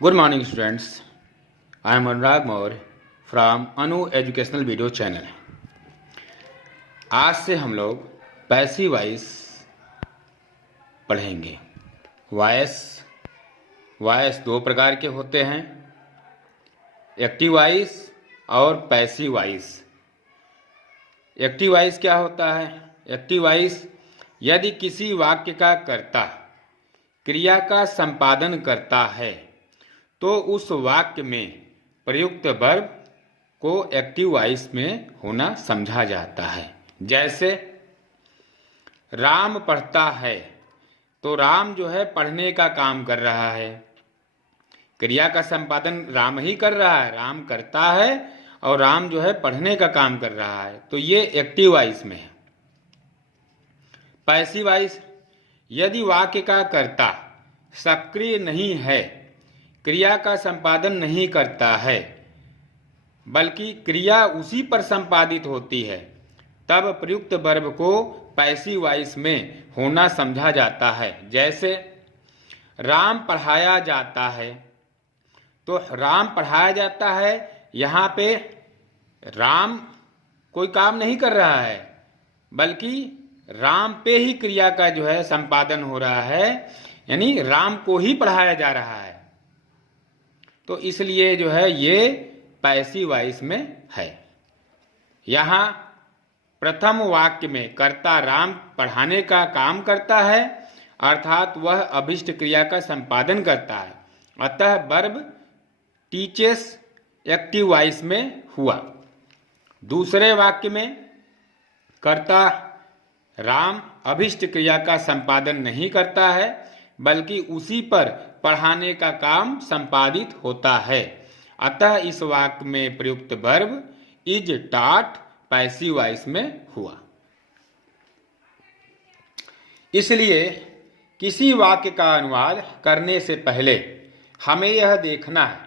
Good morning, students. I am Anurag Maur from Anu educational video channel. आज से हम लोग पैसिव वॉइस पढ़ेंगे। वॉइस दो प्रकार के होते हैं, एक्टिव वॉइस और पैसिव वॉइस। एक्टिव वॉइस क्या होता है? एक्टिव वॉइस यदि किसी वाक्य का कर्ता क्रिया का संपादन करता है तो उस वाक्य में प्रयुक्त वर्ब को एक्टिव वॉइस में होना समझा जाता है। जैसे राम पढ़ता है, तो राम जो है पढ़ने का काम कर रहा है, क्रिया का संपादन राम ही कर रहा है, राम करता है और राम जो है पढ़ने का काम कर रहा है, तो ये एक्टिव वॉइस में है। पैसिव वॉइस यदि वाक्य का कर्ता सक्रिय नहीं है, क्रिया का संपादन नहीं करता है, बल्कि क्रिया उसी पर संपादित होती है, तब प्रयुक्त वर्ब को पैसिव वॉइस में होना समझा जाता है। जैसे राम पढ़ाया जाता है, तो राम पढ़ाया जाता है, यहाँ पे राम कोई काम नहीं कर रहा है, बल्कि राम पे ही क्रिया का जो है संपादन हो रहा है, यानी राम को ही पढ़ाया जा रहा है। तो इसलिए जो है ये पैसिव वॉइस में है। यहाँ प्रथम वाक्य में कर्ता राम पढ़ाने का काम करता है, अर्थात वह अभिष्ट क्रिया का संपादन करता है, अतः वर्ब टीचेस एक्टिव वॉइस में हुआ। दूसरे वाक्य में कर्ता राम अभिष्ट क्रिया का संपादन नहीं करता है, बल्कि उसी पर पढ़ाने का काम संपादित होता है, अतः इस वाक्य में प्रयुक्त verb is taught passive voice में हुआ। इसलिए किसी वाक्य का अनुवाद करने से पहले हमें यह देखना है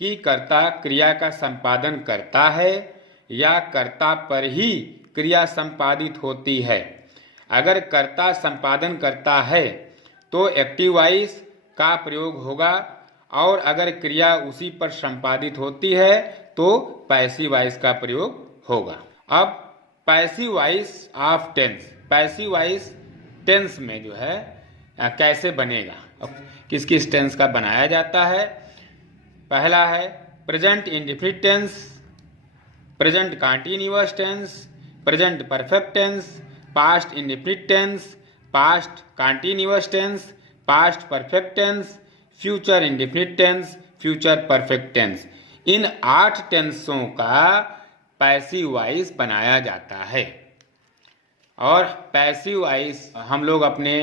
कि कर्ता क्रिया का संपादन करता है या कर्ता पर ही क्रिया संपादित होती है। अगर कर्ता संपादन करता है तो एक्टिव वॉइस का प्रयोग होगा, और अगर क्रिया उसी पर संपादित होती है तो पैसिव वॉइस का प्रयोग होगा। अब passive voice of tense, passive voice tense में जो है कैसे बनेगा, किस किस टेंस का बनाया जाता है। पहला है present indefinite tense, present continuous tense, present perfect tense, past indefinite tense, past continuous tense, past perfect tense, future indefinite tense, future perfect tense. इन 8 टेंसों का पैसिव वॉइस बनाया जाता है। और पैसिव वॉइस हम लोग अपने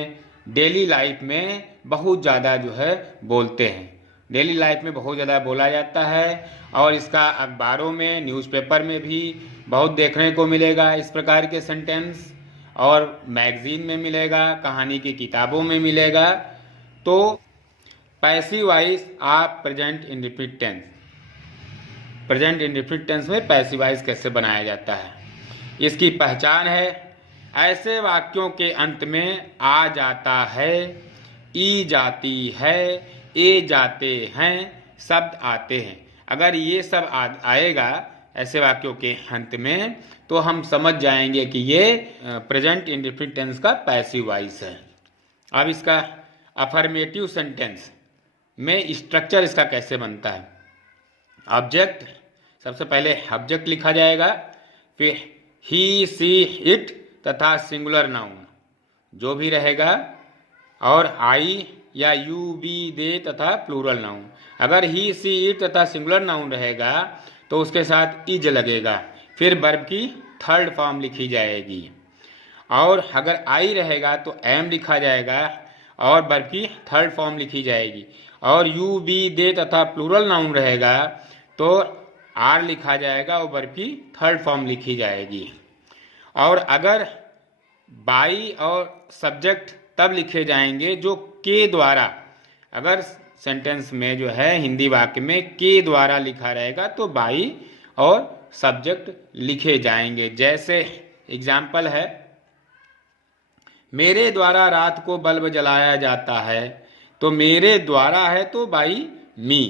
डेली लाइफ में बहुत ज़्यादा जो है बोलते हैं, डेली लाइफ में बहुत ज़्यादा बोला जाता है, और इसका अखबारों में, न्यूज़पेपर में भी बहुत देखने को मिलेगा इस प्रकार के सेंटेंस, और मैगजीन में मिलेगा, कहानी की किताबों में मिलेगा। तो passive voice of present indefinite tense, present indefinite tense में पैसिव वॉइस कैसे बनाया जाता है, इसकी पहचान है ऐसे वाक्यों के अंत में आ जाता है, ई जाती है, ए जाते हैं शब्द आते हैं। अगर ये सब आएगा ऐसे वाक्यों के अंत में तो हम समझ जाएंगे कि ये प्रेजेंट इंडेफिनिट टेंस का पैसिव वॉइस है। अब इसका अफर्मेटिव सेंटेंस में स्ट्रक्चर इसका कैसे बनता है। ऑब्जेक्ट, सबसे पहले ऑब्जेक्ट लिखा जाएगा, फिर ही, सी, इट तथा सिंगुलर नाउन जो भी रहेगा, और आई या यू, बी, दे तथा प्लूरल नाउन। अगर ही, सी, इट तथा सिंगुलर नाउन रहेगा तो उसके साथ इज लगेगा, फिर वर्ब की थर्ड फॉर्म लिखी जाएगी, और अगर आई रहेगा तो एम लिखा जाएगा और वर्ब की थर्ड फॉर्म लिखी जाएगी, और यू, बी, दे तथा प्लूरल नाउन रहेगा तो आर लिखा जाएगा और वर्ब की थर्ड फॉर्म लिखी जाएगी। और अगर बाई और सब्जेक्ट तब लिखे जाएंगे जो के द्वारा, अगर सेंटेंस में जो है हिंदी वाक्य में के द्वारा लिखा रहेगा तो बाई और सब्जेक्ट लिखे जाएंगे। जैसे एग्जाम्पल है, मेरे द्वारा रात को बल्ब जलाया जाता है, तो मेरे द्वारा है तो बाई मी,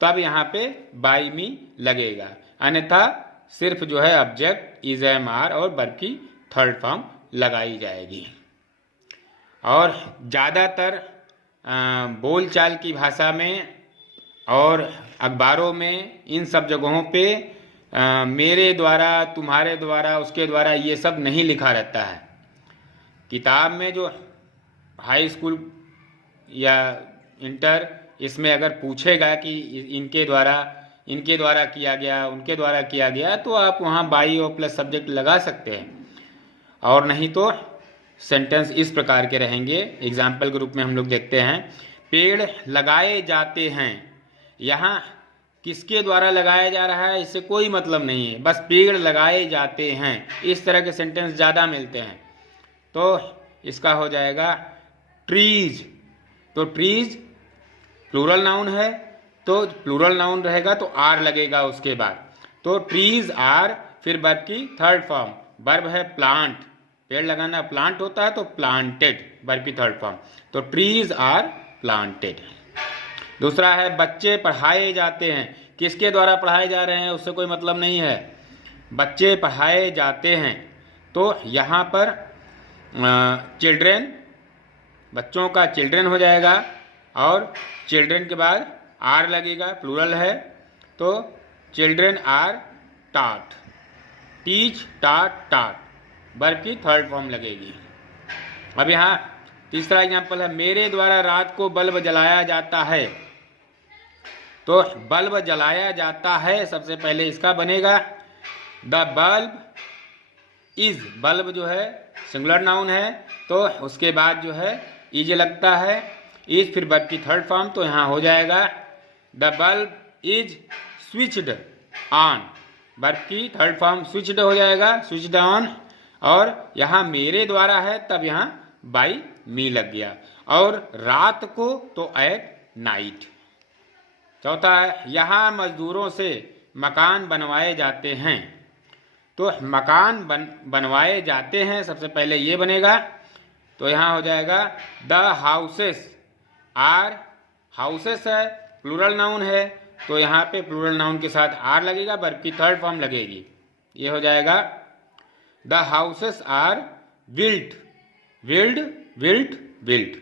तब यहाँ पे बाई मी लगेगा, अन्यथा सिर्फ जो है ऑब्जेक्ट इज एम आर और वर्ब की थर्ड फॉर्म लगाई जाएगी। और ज़्यादातर बोलचाल की भाषा में और अखबारों में इन सब जगहों पे मेरे द्वारा, तुम्हारे द्वारा, उसके द्वारा ये सब नहीं लिखा रहता है। किताब में जो हाई स्कूल या इंटर, इसमें अगर पूछेगा कि इनके द्वारा किया गया, उनके द्वारा किया गया, तो आप वहाँ बाई और प्लस सब्जेक्ट लगा सकते हैं। और नहीं तो सेंटेंस इस प्रकार के रहेंगे। एग्जाम्पल के रूप में हम लोग देखते हैं, पेड़ लगाए जाते हैं। यहाँ किसके द्वारा लगाया जा रहा है इससे कोई मतलब नहीं है, बस पेड़ लगाए जाते हैं। इस तरह के सेंटेंस ज़्यादा मिलते हैं। तो इसका हो जाएगा ट्रीज। तो ट्रीज प्लूरल नाउन है, तो प्लूरल नाउन रहेगा तो आर लगेगा उसके बाद। तो ट्रीज आर, फिर वर्ब की थर्ड फॉर्म, वर्ब है प्लांट, पेड़ लगाना प्लांट होता है, तो प्लांटेड वर्ब की थर्ड फॉर्म। तो ट्रीज आर प्लांटेड। दूसरा है बच्चे पढ़ाए जाते हैं। किसके द्वारा पढ़ाए जा रहे हैं उससे कोई मतलब नहीं है, बच्चे पढ़ाए जाते हैं। तो यहाँ पर चिल्ड्रेन, बच्चों का चिल्ड्रेन हो जाएगा और चिल्ड्रेन के बाद आर लगेगा, प्लूरल है, तो children are taught, teach taught taught, verb की थर्ड फॉर्म लगेगी। अब यहाँ तीसरा एग्जाम्पल है, मेरे द्वारा रात को बल्ब जलाया जाता है। तो बल्ब जलाया जाता है, सबसे पहले इसका बनेगा द बल्ब इज, बल्ब जो है सिंगुलर नाउन है, तो उसके बाद जो है इज लगता है, इज फिर वर्ब की थर्ड फॉर्म, तो यहाँ हो जाएगा the bulb is switched on, verb की थर्ड फॉर्म स्विच्ड हो जाएगा, स्विच्ड ऑन। और यहाँ मेरे द्वारा है, तब यहाँ बाई मी लग गया। और रात को तो एट नाइट। चौथा है, यहाँ मजदूरों से मकान बनवाए जाते हैं। तो मकान बनवाए जाते हैं, सबसे पहले ये बनेगा, तो यहाँ हो जाएगा द हाउसेस आर, हाउसेस है प्लूरल नाउन है, तो यहाँ पे प्लूरल नाउन के साथ आर लगेगा, वर्ब की थर्ड फॉर्म लगेगी, ये हो जाएगा the houses are built, built built built.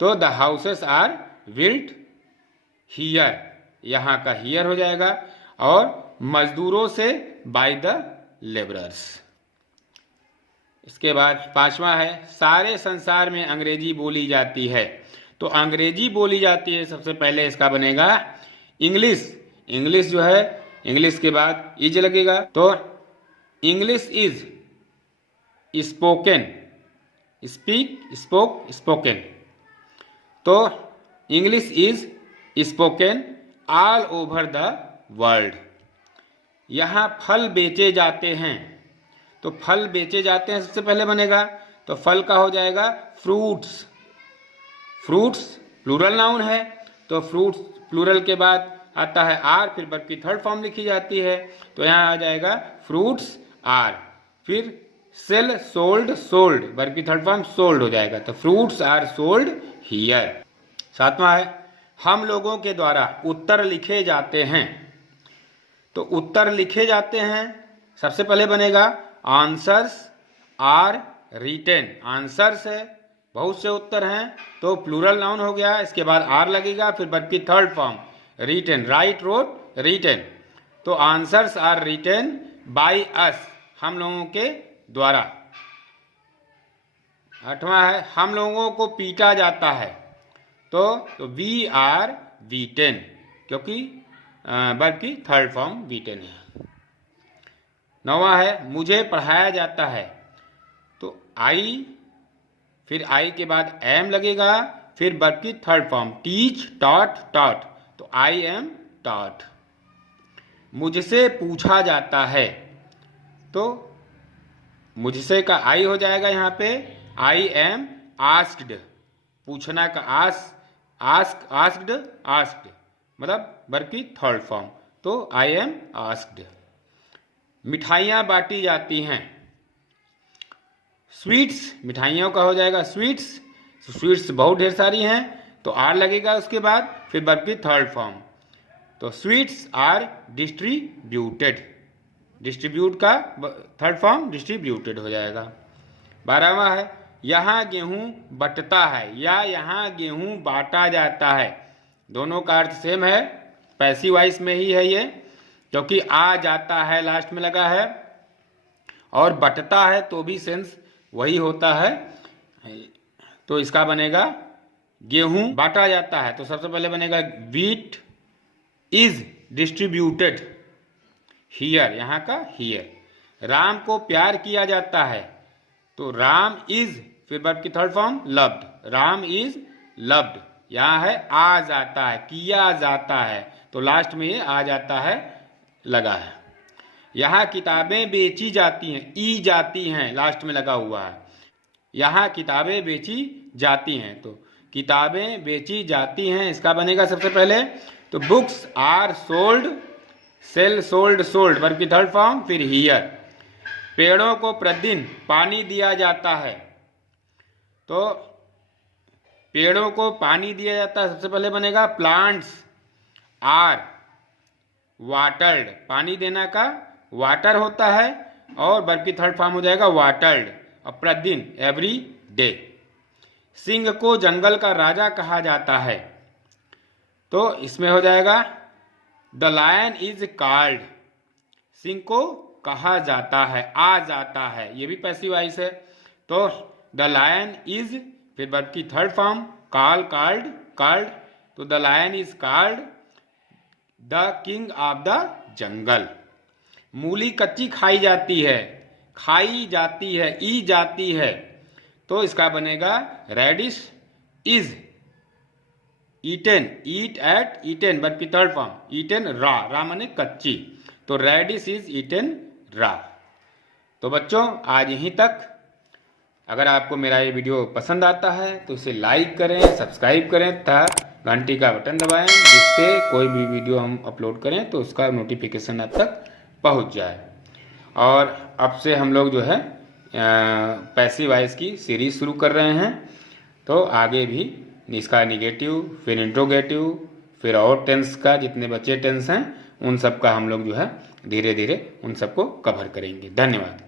तो the houses are built here, यहाँ का हियर हो जाएगा। और मजदूरों से बाय द लेबरर्स। इसके बाद पांचवा है, सारे संसार में अंग्रेजी बोली जाती है। तो अंग्रेजी बोली जाती है, सबसे पहले इसका बनेगा इंग्लिश। इंग्लिश जो है, इंग्लिश के बाद इज लगेगा, तो English is spoken, speak spoke spoken. तो English is spoken all over the world. यहाँ फल बेचे जाते हैं, तो फल बेचे जाते हैं सबसे पहले बनेगा, तो फल का हो जाएगा फ्रूट्स, फ्रूट्स प्लूरल नाउन है, तो फ्रूट्स प्लूरल के बाद आता है आर, फिर वर्ब की थर्ड फॉर्म लिखी जाती है, तो यहाँ आ जाएगा फ्रूट्स आर। फिर सेल सोल्ड, सोल्ड वर्ब की थर्ड फॉर्म सोल्ड हो जाएगा, तो फ्रूट्स आर सोल्ड हियर। सातवां है, हम लोगों के द्वारा उत्तर लिखे जाते हैं। तो उत्तर लिखे जाते हैं, सबसे पहले बनेगा आंसर्स आर रिटेन। आंसर्स है, बहुत से उत्तर हैं, तो प्लूरल नाउन हो गया, इसके बाद आर लगेगा, फिर वर्ब की third form written, write wrote written. तो answers are written by us, हम लोगों के द्वारा। आठवां है, हम लोगों को पीटा जाता है। तो वी आर बीटेन, क्योंकि वर्ब की थर्ड फॉर्म बीटेन है। नौवां है, मुझे पढ़ाया जाता है। तो आई, फिर आई के बाद एम लगेगा, फिर वर्ब की third form teach taught taught, तो आई एम टॉट। मुझसे पूछा जाता है, तो मुझसे का आई हो जाएगा यहाँ पे, आई एम आस्क्ड, पूछना का आस्क्ड मतलब वर्ब की थर्ड फॉर्म, तो आई एम आस्क्ड। मिठाइयाँ बांटी जाती हैं, स्वीट्स मिठाइयों का हो जाएगा स्वीट्स, स्वीट्स बहुत ढेर सारी हैं, तो आर लगेगा उसके बाद, फिर वर्ब की थर्ड फॉर्म। तो स्वीट्स आर डिस्ट्रीब्यूटेड, डिस्ट्रीब्यूट का थर्ड फॉर्म डिस्ट्रीब्यूटेड हो जाएगा। 12वां है यहाँ गेहूं बटता है या यहाँ गेहूं बांटा जाता है। दोनों का अर्थ सेम है, पैसिव वॉइस में ही है ये, क्योंकि आ जाता है लास्ट में लगा है, और बटता है तो भी सेंस वही होता है। तो इसका बनेगा गेहूं बांटा जाता है, तो सबसे पहले बनेगा व्हीट इज डिस्ट्रीब्यूटेड हियर, यहाँ का हियर। राम को प्यार किया जाता है, तो राम इज, फिर वर्ब की third form loved, Ram is loved. यहाँ है आ जाता है, किया जाता है, तो लास्ट में ये आ जाता है लगा है। यहाँ किताबें बेची जाती हैं, ई जाती हैं लास्ट में लगा हुआ है। यहाँ किताबें बेची जाती हैं, तो किताबें बेची जाती हैं, इसका बनेगा सबसे पहले तो books are sold, sell sold sold, verb की थर्ड फॉर्म, फिर हियर। पेड़ों को प्रतिदिन पानी दिया जाता है, तो पेड़ों को पानी दिया जाता है, सबसे पहले बनेगा प्लांट्स आर वाटर्ड, पानी देना का वाटर होता है, और वर्ब की थर्ड फॉर्म हो जाएगा वाटर्ड, और प्रतिदिन एवरी डे। सिंह को जंगल का राजा कहा जाता है, तो इसमें हो जाएगा द लायन इज कॉल्ड, सिंह को कहा जाता है, आ जाता है, ये भी पैसिव वॉइस है। तो द लायन इज, फिर वर्ब की third form call, called, called, तो the lion is called the king of the jungle. मूली कच्ची खाई जाती है, खाई जाती है, ई जाती है, तो इसका बनेगा radish is eaten, eat ate eaten, verb की थर्ड फॉर्म ईटेन रा, रा माने कच्ची, तो रेडिश इज ईटेन रा। तो बच्चों आज यहीं तक। अगर आपको मेरा ये वीडियो पसंद आता है तो इसे लाइक करें, सब्सक्राइब करें तथा घंटी का बटन दबाएं, जिससे कोई भी वीडियो हम अपलोड करें तो उसका नोटिफिकेशन आप तक पहुंच जाए। और अब से हम लोग जो है पैसिव वॉइस की सीरीज शुरू कर रहे हैं, तो आगे भी इसका निगेटिव, फिर इंट्रोगेटिव, फिर और टेंस का जितने बचे टेंस हैं उन सब का हम लोग जो है धीरे धीरे उन सबको कवर करेंगे। धन्यवाद।